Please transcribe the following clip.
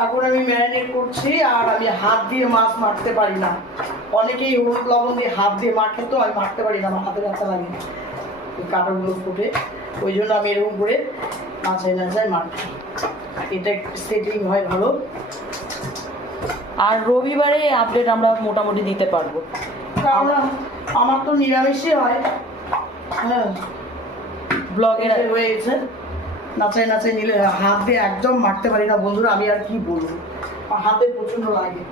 এখন আমি ম্যারিনেট করছি, আর আমি হাত দিয়ে মাছ মারতে পারি না। অনেকেই হলুদ লবণ দিয়ে হাত দিয়ে মাখে, তো আমি মারতে পারি না, আমার হাতে ব্যথা লাগে, ওই কাঁটাগুলো ফুটে। ওই জন্য আমি এরকম করে মাছায় নাচায় মারছি, এটা সেটিং হয় ভালো। আর রবিবারে আপডেট আমরা মোটামুটি দিতে পারবো, কারণ আমার তো নিরামিষই হয়। হ্যাঁ, ব্লগের হয়ে গেছে। নাচাই নাচাই নিলে হাত দিয়ে একদম মারতে পারি না বন্ধুরা, আমি আর কি বলবো, আমার হাতে প্রচন্ড লাগে।